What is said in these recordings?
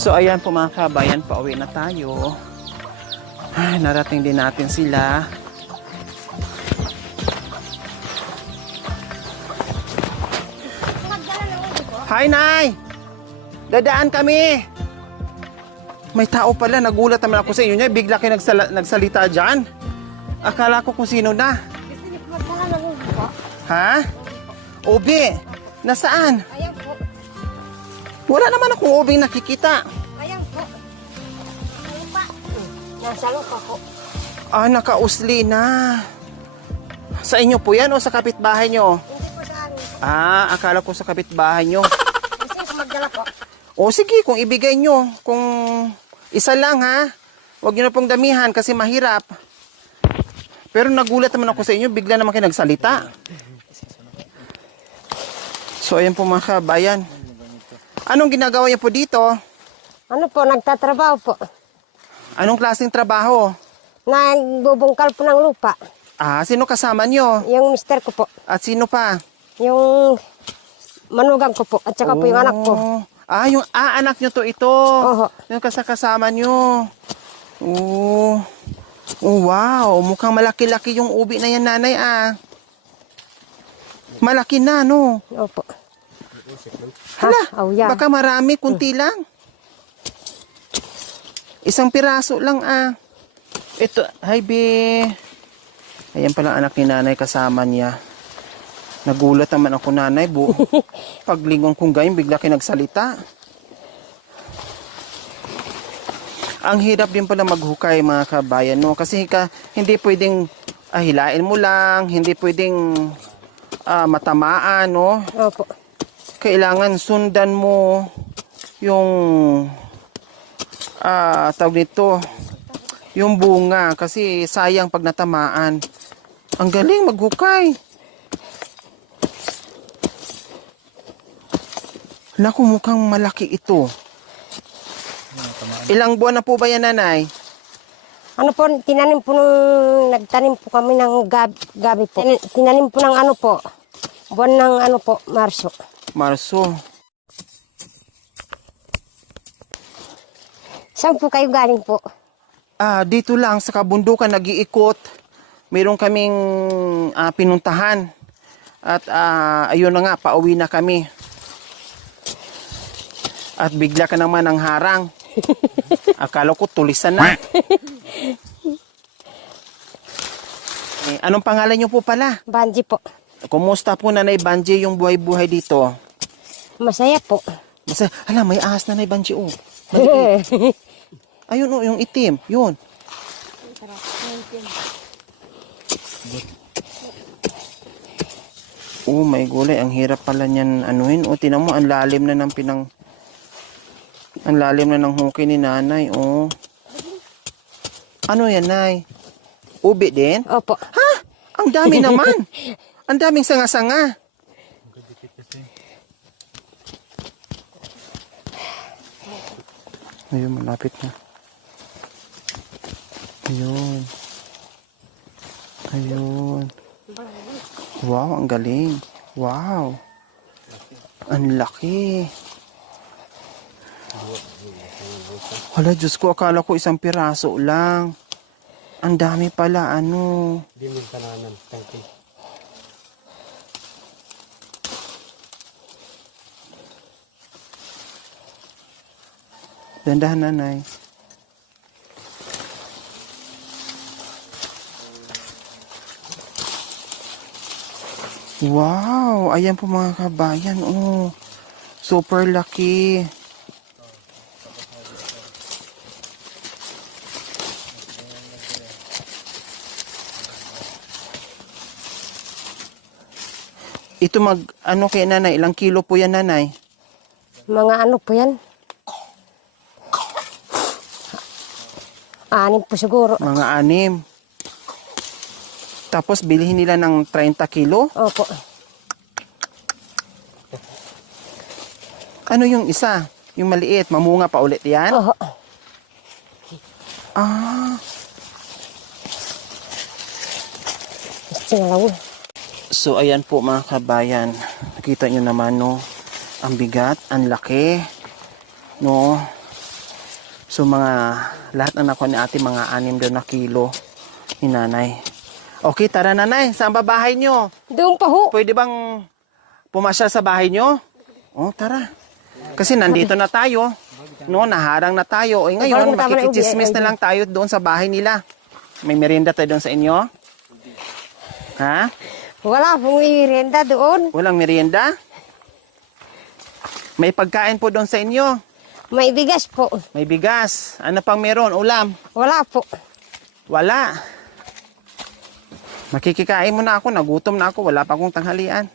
So ayan po mga kabayan, pauwi na tayo. Ay, narating din natin sila. Hi, Nay! Dadaan kami! May tao pala, nagulat naman ako sa inyo niya. Bigla kayo nagsalita dyan. Akala ko kung sino na. Ha? Obi, nasaan? Ayan po. Wala naman akong obing nakikita. Ayan po. Lupa. Nasa lupa po. Ah, nakausli na. Sa inyo po yan o sa kapitbahay nyo? Hindi po sa amin. Ah, akala ko sa kapitbahay nyo. Kasi ko magdala po. O sige, kung ibigay nyo, kung isa lang ha, huwag nyo na pong damihan kasi mahirap. Pero nagulat naman ako sa inyo, bigla naman kayo nagsalita. So ayan po mga kabayan. Anong ginagawa niyo po dito? Ano po, nagtatrabaho po. Anong klaseng trabaho? Nagbubungkal po ng lupa. Ah, sino kasama nyo? Yung mister ko po. At sino pa? Yung manugang ko po. At saka po yung anak ko. Ah, yung anak nyo to ito. Oho. Yung kasama nyo. Oh. Oh, wow. Mukhang malaki-laki yung ubi na yan, nanay, ah. Malaki na, no? Opo. Hala, yeah. baka marami, kunti lang. Isang piraso lang, ah. Ito, hi, be. Ayan pala anak ni nanay, kasama niya. Nagulat naman ako, nanay. Paglingon kong gayon, bigla kayo nagsalita. Ang hirap din pala maghukay, mga kabayan, no? Kasi hindi pwedeng hilain mo lang, hindi pwedeng matamaan, no? Opo. Kailangan sundan mo yung tawag nito, yung bunga, kasi sayang pag natamaan. Ang galing maghukay. Naku, mukhang malaki ito. Ilang buwan na po ba yan, nanay? Ano po, tinanim po nagtanim po kami ng gabi po. Tinanim po ng ano po, buwan ng ano po, Marso. Marso. Saan po kayo galing po? Dito lang sa kabundukan nag-iikot. Meron kaming pinuntahan. At ayun na nga, pauwi na kami. At bigla ka naman ng harang. Akala ko tulisan na. Anong pangalan niyo po pala? Banji po. Kumusta po, Nanay Banji, yung buhay-buhay dito? Masaya po. Masaya. Hala, may ahas, Nanay Banji, oh. Maliit. Ayun, oh, yung itim. Yun. Oh, may gulay. Ang hirap pala niyan anuhin. Oh, tinan mo, ang lalim na ng ang lalim na ng hukay ni nanay, oh. Ano yan, Nay? Ubi din? Opo. Ha? Ang dami naman. Ang daming sanga-sanga. Ayun, malapit na. Ayun. Ayun. Wow, ang galing. Wow. Ang laki. Hala, Diyos ko, akala ko isang piraso lang. Ang dami pala, ano. Hindi mo kananan, tangki. Dandahan, nanay. Wow! Ayan po mga kabayan, oh. Super laki. Ito ano kay nanay? Ilang kilo po yan, nanay? Mga ano po yan? 6 po siguro. Mga 6. Tapos bilhin nila ng 30 kilo? Opo. Ano yung isa? Yung maliit, mamunga pa ulit yan? Oho. Sinalaw. So ayan po mga kabayan. Nakita nyo naman, no? Ang bigat, ang laki. No? So mga lahat na nakuha ni ate mga 6 daw na kilo ni nanay. Okay, tara nanay, saan ba bahay nyo? Doon pa ho. Pwede bang pumasyal sa bahay nyo? Oh, tara. Kasi nandito na tayo. No, naharang na tayo. Eh ngayon, makikichismis na lang tayo doon sa bahay nila. May merienda tayo doon sa inyo? Ha? Wala pong merienda doon. Walang merienda? May pagkain po doon sa inyo. May bigas po. May bigas. Ano pang meron? Ulam? Wala po. Wala. Makikikain muna ako. Nagutom na ako. Wala pa akong tanghalian.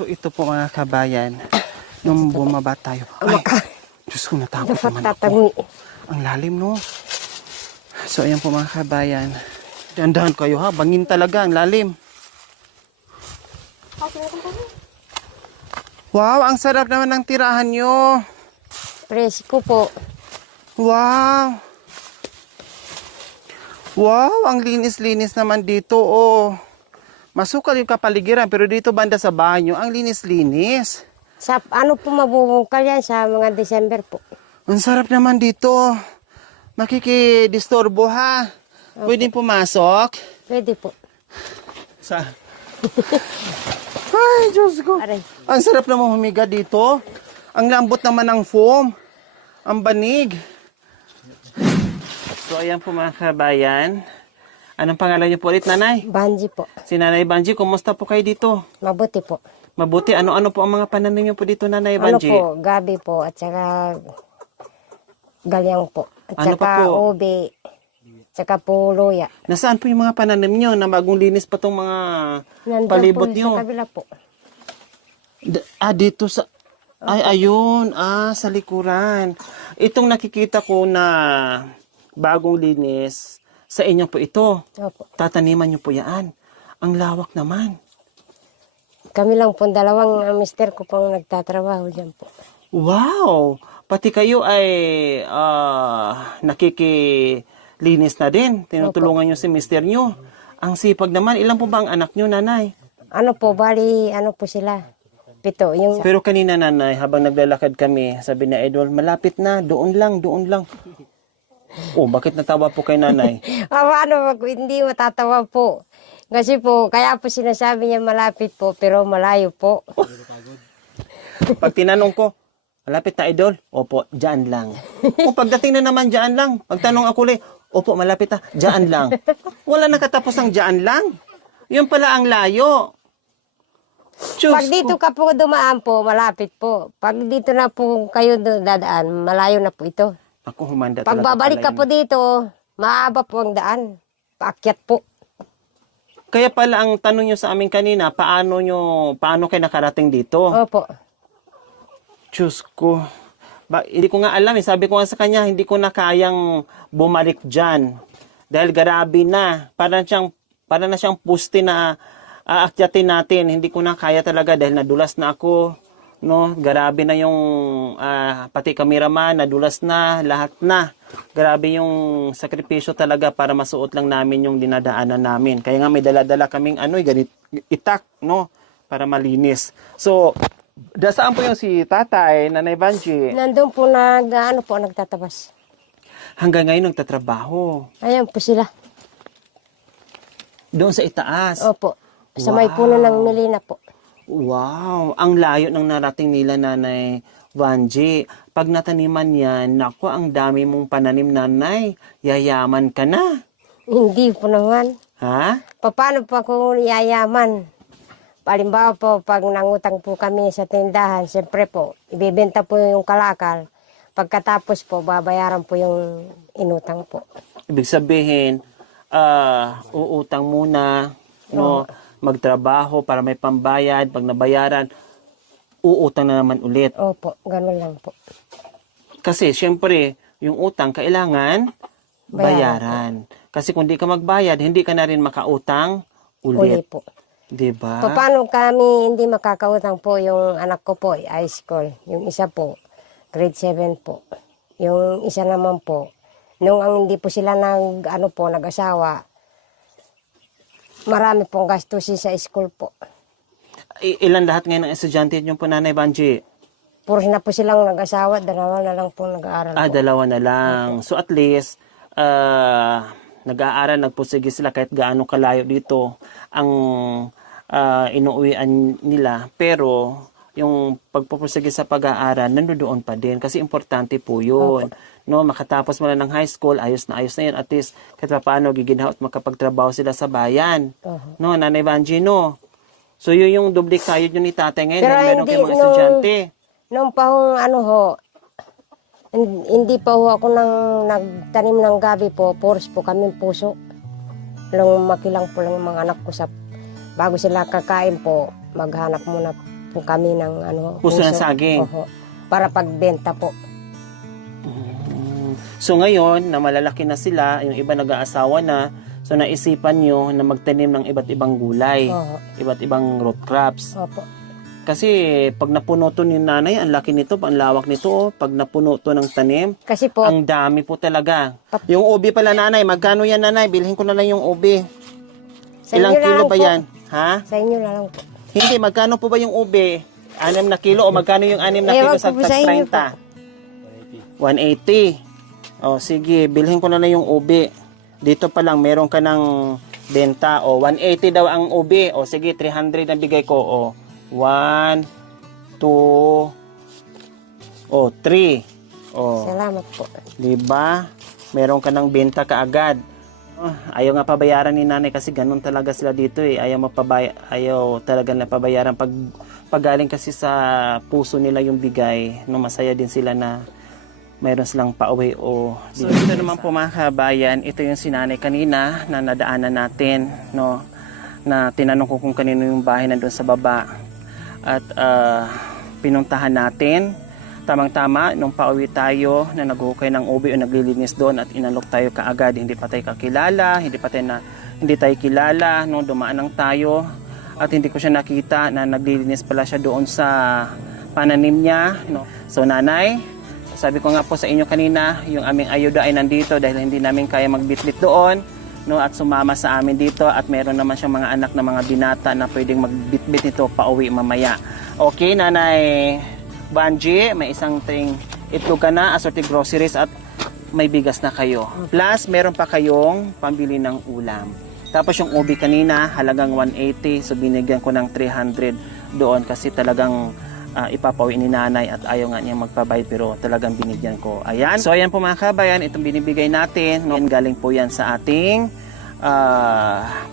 So ito po mga kabayan, nung bumaba tayo. Ay, Diyos ko, natakot Dapat naman ako. tatangi. Ang lalim, no? So ayan po mga kabayan. Dandahan kayo ha, bangin talaga, ang lalim. Wow, ang sarap naman ng tirahan nyo. Presko po. Wow. Wow, ang linis-linis naman dito, oh. Masukal yung kapaligiran, pero dito banda sa bahay nyo, ang linis-linis. Sa ano po mabubungkal yan sa mga December po. Ang sarap naman dito. Makikidisturbo ha. Pwedeng pumasok. Pwede po. Sa... Ay, Diyos ko. Aray. Ang sarap naman humiga dito. Ang lambot naman ng foam. Ang banig. So, ayan po mga kabayan. Anong pangalan niyo po ulit, nanay? Banji po. Si Nanay Banji, kumusta po kayo dito? Mabuti po. Mabuti. Ano-ano po ang mga pananim niyo po dito, Nanay Ano Banji? po, gabi po at saka galyang po. At Ano pa saka po? ube. At saka po luya. Nasaan po yung mga pananim niyo na bagong linis pa tong mga Nandun palibot po niyo? sa kabila po. Dito sa... Ay, ayun. Sa likuran. Itong nakikita ko na bagong linis, sa inyo po ito. Opo. Tataniman niyo po yan. Ang lawak naman. Kami lang po dalawang mister ko pang nagtatrabaho dyan po. Wow! Pati kayo ay nakikilinis na din. Tinutulungan niyo si mister niyo. Ang sipag naman. Ilan po ba ang anak niyo, nanay? Ano po, bali, ano po sila? 7. Yung, Pero kanina, nanay, habang naglalakad kami, sabi na Edward, malapit na. Doon lang, doon lang. Oh, bakit natawa po kay nanay? ano, hindi matatawa po. Kasi po, kaya po sinasabi niya malapit po, pero malayo po. Pag tinanong ko, malapit na idol? Opo, dyan lang. O pagdating na naman dyan lang. Pagtanong ako ulit, opo, malapit na, dyan lang. Wala nakatapos ng dyan lang. Yun pala ang layo. Diyos Pag dito ko. ka po dumaan po, malapit po. Pag dito na po kayo dadaan, malayo na po ito. Ako humanda Pag talaga babalik pala ka po yun. dito, maaba po ang daan. Paakyat po. Kaya pala ang tanong nyo sa amin kanina, paano kayo nakarating dito? Opo. Diyos ko. Hindi ko nga alam eh. Sabi ko nga sa kanya, hindi ko na kayang bumalik dyan. Dahil grabe na. Para na siyang puste na aakyatin natin. Hindi ko na kaya talaga dahil nadulas na ako. No, grabe na yung pati kameraman, nadulas na, lahat na. Grabe yung sakripisyo talaga para masuot lang namin yung dinadaanan namin. Kaya nga may dala-dala kaming itak, no, para malinis. So, saan po yung si tatay, Nanay Banji? Nandun po nagtatabas. Hanggang ngayon nagtatrabaho. Ayan po sila. Doon sa itaas. Opo. Sa may puno ng Melina po. Wow, ang layo ng narating nila, Nanay Banji. Pag nataniman yan, naku, ang dami mong pananim, nanay. Yayaman ka na. Hindi po naman. Ha? Paano pa kung yayaman? Palimbawa po, pag nangutang po kami sa tindahan, siyempre po, ibibenta po yung kalakal. Pagkatapos po, babayaran po yung inutang po. Ibig sabihin, uutang muna, no? magtrabaho para may pambayad. Pag nabayaran, uutang na naman ulit. Opo, ganun lang po. Kasi syempre, yung utang kailangan bayaran. Kasi kung di ka magbayad, hindi ka na rin makautang Uli ulit. po. Diba? Paano kami hindi makakautang po yung anak ko po, high school. Yung isa po, grade 7 po. Yung isa naman po, nung ang hindi po sila nag-asawa, marami pong gastusin sa school po. Ilan lahat ngayon ng estudyante yung po, Nanay Banji? Puro na po silang nag-asawa, dalawa na lang po nag-aaral po. Dalawa na lang. So at least, nag-aaral, nagpursige sila kahit gaano kalayo dito ang inuuwian nila. Pero yung pagpupursige sa pag-aaral, nandoon pa din. Kasi importante po yun. No, makatapos mo na ng high school, ayos na yun. At least, kahit pa paano, giginhaw at makapagtrabaho sila sa bayan. No, Nanay Banji, no? So yun yung doble kayod yun ni tatay ngayon. Pero Dahil meron hindi, kayong mga estudyante. Nung pa hindi pa ako nagtanim ng gabi po, puros po kami puso. Lumaki lang po lang yung mga anak ko bago sila kakain po, maghanap muna po kami ng Puso ng saging. Oho, para pagbenta po. So ngayon, na malalaki na sila, yung iba nag-aasawa na, so naisipan nyo na magtanim ng iba't ibang gulay, Oho. iba't ibang root crops. Opo. Kasi pag napuno to ni nanay, ang laki nito, ang lawak nito, oh. Pag napuno to ng tanim, Kasi po, ang dami po talaga. Yung ubi pala, nanay, magkano yan, nanay? Bilhin ko na lang yung ubi. sa Ilang inyo na kilo lang ba po. yan? Ha? Sa inyo na lang po. Hindi, magkano po ba yung ubi? 6 na kilo o magkano yung 6 na kilo Ewan sa ko po sa inyo 30? 180. O sige, bilhin ko na lang yung ubi. Dito pa lang, meron ka ng benta. O 180 daw ang ubi. O sige, 300 na bigay ko. O 1, 2, o 3. O, Salamat po. diba? Meron ka ng benta kaagad. Ayaw nga pabayaran ni nanay kasi ganun talaga sila dito eh. Ayaw talaga na pabayaran. Pag galing kasi sa puso nila yung bigay, no, masaya din sila na mayroon silang pauwi o... So ito naman po mga kabayan, ito yung sinanay kanina na nadaanan natin, no, na tinanong ko kung kanino yung bahay nandun sa baba. At pinuntahan natin. Tamang-tama, nung pauwi tayo na naghukay ng ubi o naglilinis doon at inalok tayo kaagad, hindi pa tayo kakilala, hindi tayo kilala, nung dumaan lang tayo at hindi ko siya nakita na naglilinis pala siya doon sa pananim niya. No? So nanay, sabi ko nga po sa inyo kanina, yung aming ayuda ay nandito dahil hindi namin kaya magbitbit doon, no, at sumama sa amin dito at meron naman siyang mga anak na mga binata na pwedeng magbitbit nito pauwi mamaya. Okay, Nanay Banji, may isang itlog ka na, assorted groceries at may bigas na kayo. Plus, meron pa kayong pambili ng ulam. Tapos yung ubi kanina, halagang 180. So, binigyan ko ng 300 doon kasi talagang ipapawi ni nanay at ayaw nga niya magpabay pero talagang binigyan ko. Ayan. So, ayan po mga kabayan, itong binibigay natin. No, galing po yan sa ating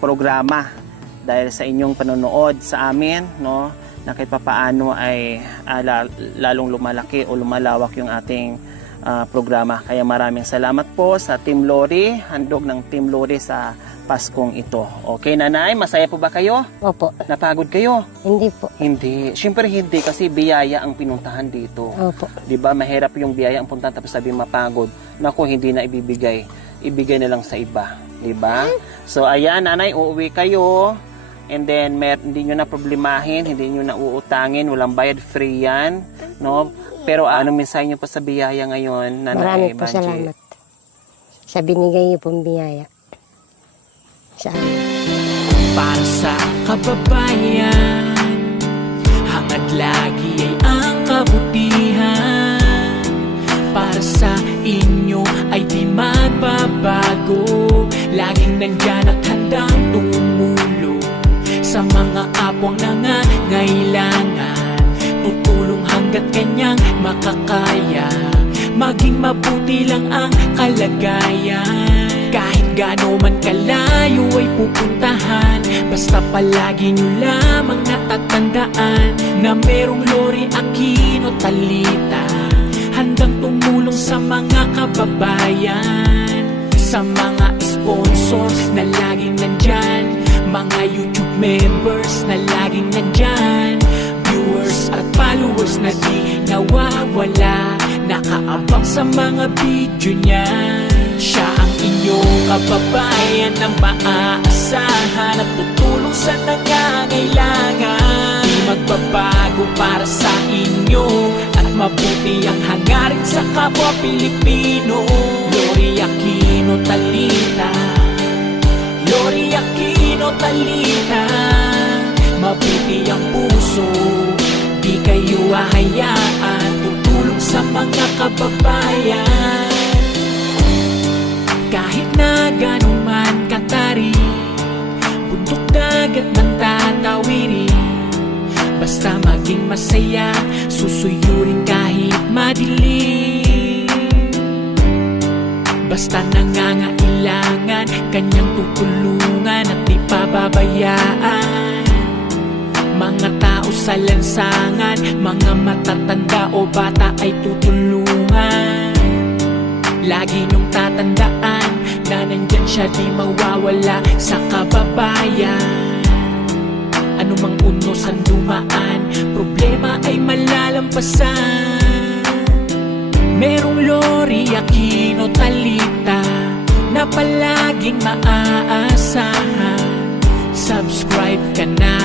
programa. Dahil sa inyong panonood sa amin, no, na kahit papaano ay lalong lumalaki o lumalawak yung ating programa. Kaya maraming salamat po sa Team Lori, handog ng Team Lori sa Paskong ito. Okay, nanay, masaya po ba kayo? Opo. Napagod kayo? Hindi po. Hindi. Siyempre hindi kasi biyaya ang pinuntahan dito. Opo. 'Di ba? Mahirap yung biyaya ang puntahan tapos sabi mapagod. Naku, hindi na ibibigay. Ibigay na lang sa iba, 'di ba? So ayan, nanay, uuwi kayo. And then, hindi nyo na problemahin, hindi nyo na uutangin, walang bayad, free yan, no? Pero anong mensahe nyo pa sa biyaya ngayon, Nanay Marami po Banji? salamat sa binigay niyo pong biyaya sa amin. Para sa kababayan, hangad lagi ay ang kabutihan. Para sa inyo ay di magbabago, laging nandyan at handang tumulong sa mga kapwang nangangailangan. Tutulong hanggat kanyang makakaya, maging mabuti lang ang kalagayan. Kahit gaano man kalayo ay pupuntahan, basta palagi nyo lamang natatandaan na merong Lori Aquino Talita, handang tumulong sa mga kababayan. Sa mga sponsors na laging nandyan, Mga YouTube members na laging nandyan, viewers at followers na di nawawala, nakaabang sa mga video niya. Siya ang inyong kababayan na maaasahan at tutulong sa nangangailangan. Di magbabago para sa inyo at mabuti ang hangarin sa kapwa Pilipino. Lori Aquino Talita, Lori Aquino Talita, mabuti ang puso, di kayo hahayaan, tutulong sa mga kababayan. Kahit na gano'n man katari, bundok dagat man tatawirin, basta maging masaya, susuyurin kahit madilim. Basta nangangailangan, kanyang tutulungan at di pababayaan. Mga tao sa lansangan, mga matatanda o bata ay tutulungan. Lagi niyong tatandaan na nandyan siya, di mawawala sa kababayan. Anumang unos ang dumaan, problema ay malalampasan. Merong Lori Aquino Talita na palaging maaasahan. Subscribe ka na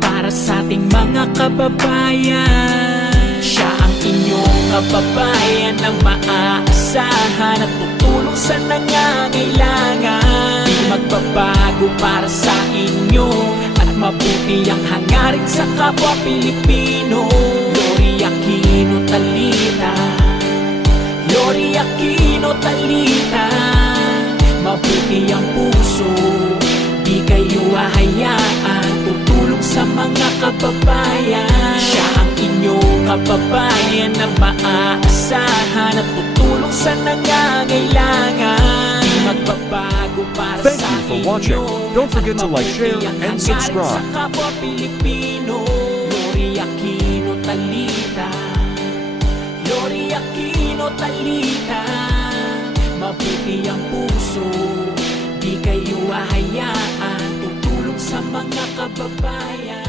para sa ating mga kababayan. Siya ang inyong kababayan na maaasahan at tutulong sa nangangailangan. Di magbabago para sa inyo at mabuti ang hangarin sa kapwa Pilipino. Lori Aquino Talita, Lori Aquino Talita, mabuti ang puso, di kayo hahayaan, tutulong sa mga kababayan. Siya ang inyong kababayan na maaasahan at tutulong sa nangangailangan. Di magbabago para Thank sa you for inyo watching. Don't forget to like, at share, mabuti ang and hangarin subscribe. sa kapwa Pilipino. Lori Aquino Talita, Lori Aquino Talita, mabuti ang puso, di kayo hahayaan, tutulong sa mga kababayan.